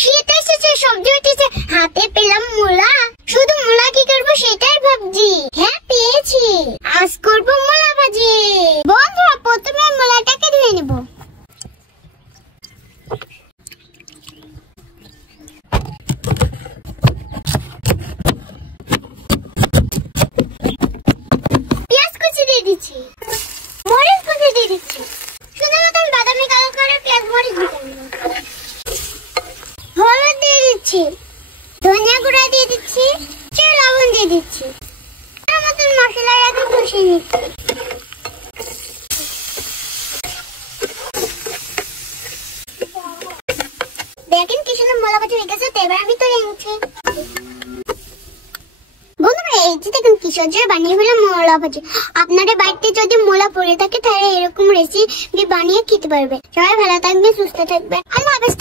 শীত এসেছে, সবজি উঠেছে, হাতে পেলাম মূলা। শুধু মূলা কি করবো সেটাই ভাবছি। হ্যাঁ পেয়েছি, আজ করবো মূলা ভাজি। বন্ধুরা প্রথমে মূলাটাকে ধুয়ে নেব। পেঁয়াজ কুচি দিয়ে দিচ্ছি, মরিচ কুচি দিয়ে দিচ্ছি, সুন্দর মতন বাদামি কালার করে পেঁয়াজ মরিচ দিয়ে নেব। হলুদ দিয়ে দিচ্ছি, ধনিয়া গুঁড়া দিয়ে দিচ্ছি, লবণ দিয়ে দিচ্ছি, মতন মশলার আগে কষিয়ে নিচ্ছি। দেখেন কি সুন্দর মূলা ভাজি হয়ে গেছে। এবার আমি তুলে নিচ্ছি। বন্ধুরা এই যে দেখুন কি সহজে বানিয়ে ফেললাম মূলা ভাজি। আপনাদের বাড়িতে যদি মূলা পড়ে থাকে তাহলে এরকম রেসিপি বানিয়ে খেতে পারবে। সবাই ভালো থাকবে, সুস্থ থাকবে। আল্লাহ হাফেজ।